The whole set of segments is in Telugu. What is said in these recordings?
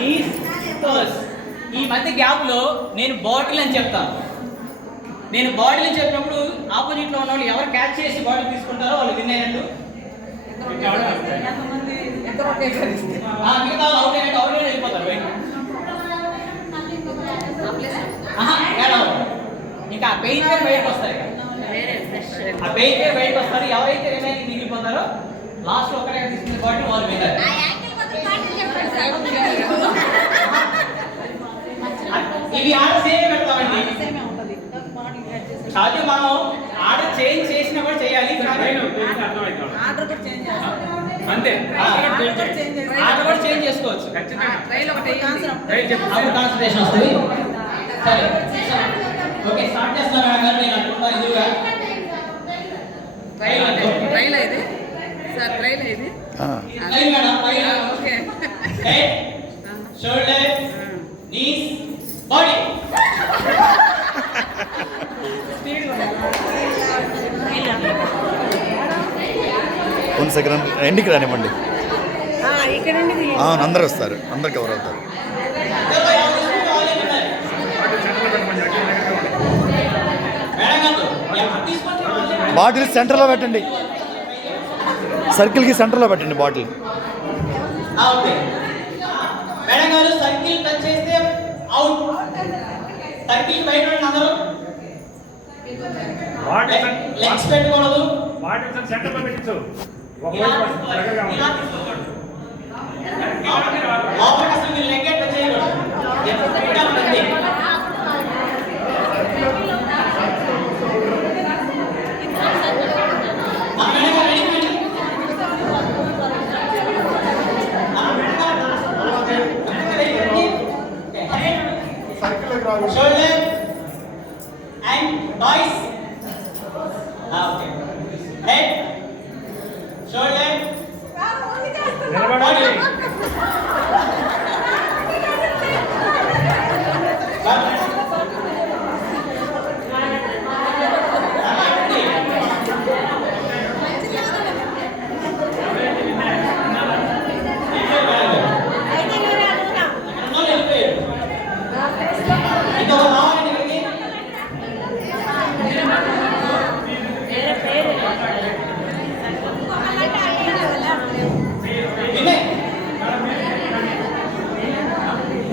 Knees toes. ఈ మధ్య గ్యాప్లో నేను బాటిల్ అని చెప్తాను. నేను బాటిల్ అని చెప్పినప్పుడు ఆపోజిట్లో ఉన్న వాళ్ళు ఎవరు క్యాచ్ చేసి బాటిల్ తీసుకుంటారో వాళ్ళు విన్ అయినట్టు. మిగతా అవుట్ అయినట్టు వెళ్ళిపోతారు. ఇంకా ఆ పెయిన్ పేరు బయటకు వస్తారు. ఆ పెయిన్ పేరు బయటకు వస్తారు. ఎవరైతే రిమైనింగ్ మిగిలిపోతారో లాస్ట్ లో ఒకటే తీసుకునే బాటిల్ వాళ్ళు మీద. ఇవి ఆర్డర్ సేమ్ పెడతామండి. అది మనం ఆర్డర్ చేంజ్ చేసినా కూడా చేయాలి. అంతే ఆర్డర్ కూడా చేంజ్ చేసుకోవచ్చు. కాన్సన్ట్రేషన్ వస్తుంది. సరే ఓకే స్టార్ట్ చేస్తాం మేడం. నేను అనుకుంటా ఇదిగా ట్రైల్ ఇది సార్. ట్రైల్ ఇది madam. Okay. Head shoulder knees body. కొంచెం సెకండ్ ఎండికి రానివ్వండి. అందరు వస్తారు, అందరు కవర్ అవుతారు. బాటిల్ సెంటర్లో పెట్టండి. సర్కిల్కి సెంటర్లో పెట్టండి బాటిల్. మేడం గారు సర్కిల్ టచ్ చేస్తే అవుట్. సర్కిల్ బయట అందరూ లెగ్స్ పెట్టుకోవద్దు. బాటిల్ సెంటర్లో పెట్టచ్చు. లోపలికి అసలు మీరు లెగ్ టచ్ చేయకూడదు. Shoulder and toes. Okay. Head, shoulder, body.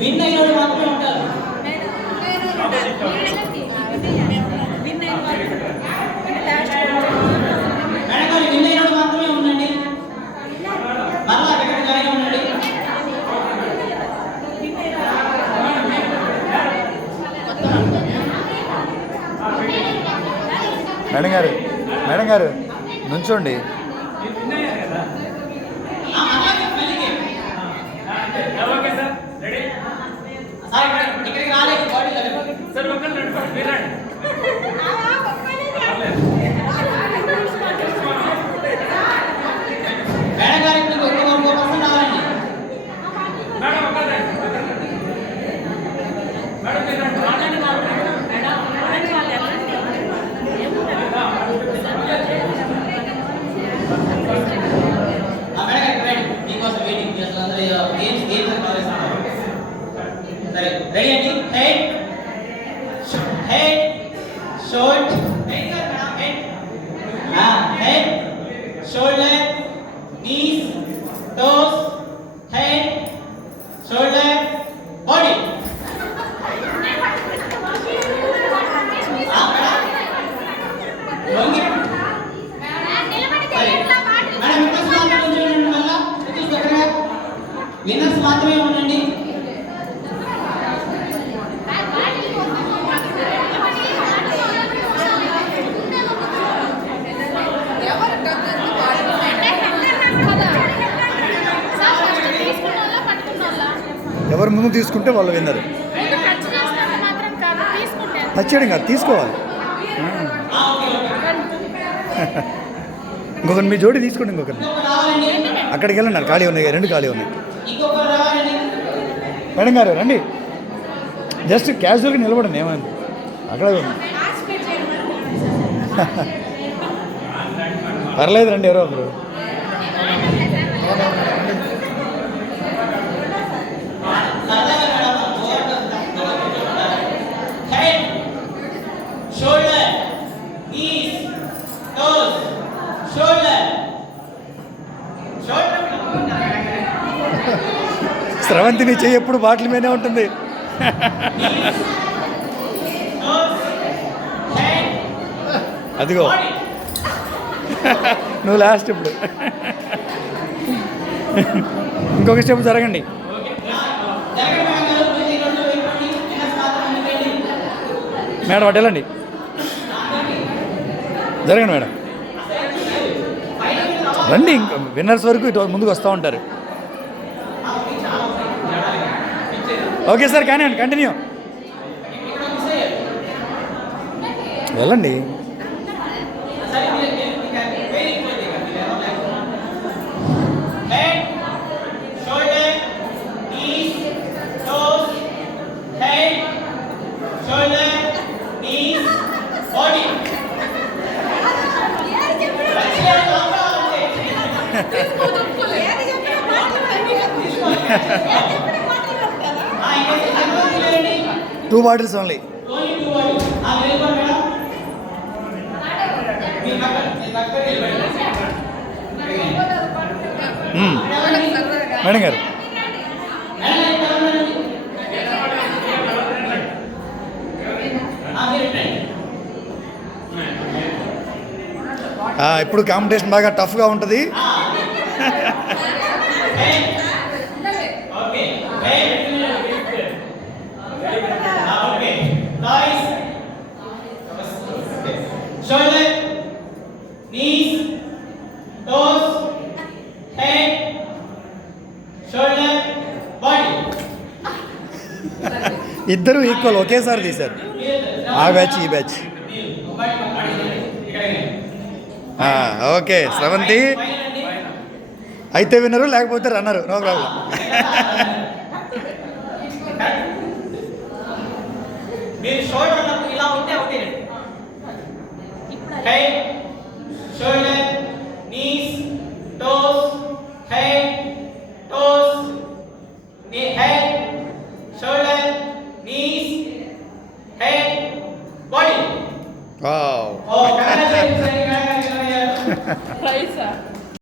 Win అయిన వాళ్ళు మాత్రమే ఉంటారు. మేడం గారు విన్ అయిన వాళ్ళు మాత్రమే ఉండండి. మళ్ళా ఎక్కడ జాయిన్ ఉండండి. మేడం గారు నుంచోండి. ఇక్కడికి రాలేదు బాడీ సార్ ఒక్కరు రండి. మేడం గారు ఇంకో పర్సన్ రావాలండి. మీకోసం వెయిటింగ్ చేస్తున్నారు. గేమ్స్ కవర్ చేస్తున్నారు. సరే రెడీ అండి. Head head shoulder head shoulder knees toes head shoulder body. Winners మాత్రమే ఉండండి. ఎవరు ముందు తీసుకుంటే వాళ్ళు విన్నారు. టచ్ చేయడం కాదు, తీసుకోవాలి. ఇంకొకరిని మీ జోడి తీసుకోండి. ఇంకొకరిని అక్కడికి వెళ్ళండి. ఖాళీ ఉన్నాయి, 2 ఖాళీ ఉన్నాయి. మేడం గారు రండి. జస్ట్ క్యాజువల్గా నిలబడండి. ఏమైంది అక్కడ పర్లేదు రండి. ఎవరో ఒకరు స్రవంతి నీ చెయ్యి ఎప్పుడు బాటిల్ మీదే ఉంటుంది. అదిగో నువ్వు లాస్ట్ ఇప్పుడు. ఇంకొక స్టెప్ జరగండి. మేడం అటు వెళ్ళండి. జరగండి మేడం. రండి, ఇంకా విన్నర్స్ వరకు ఇటు ముందుకు వస్తూ ఉంటారు. ఓకే సార్, కానీ కంటిన్యూ వెళ్ళండి. Two bottles only. మేడం గారు ఇప్పుడు కాంపిటీషన్ బాగా టఫ్గా ఉంటుంది. ఇద్దరు ఈక్వల్ ఒకేసారి తీశారు. ఆ బ్యాచ్ ఈ బ్యాచ్. ఓకే స్రవంతి అయితే విన్నరు, లేకపోతే రన్నరు, నో ప్రాబ్లం. మీరు షోల్డర్ ఇలా ఉంటే ఒకటి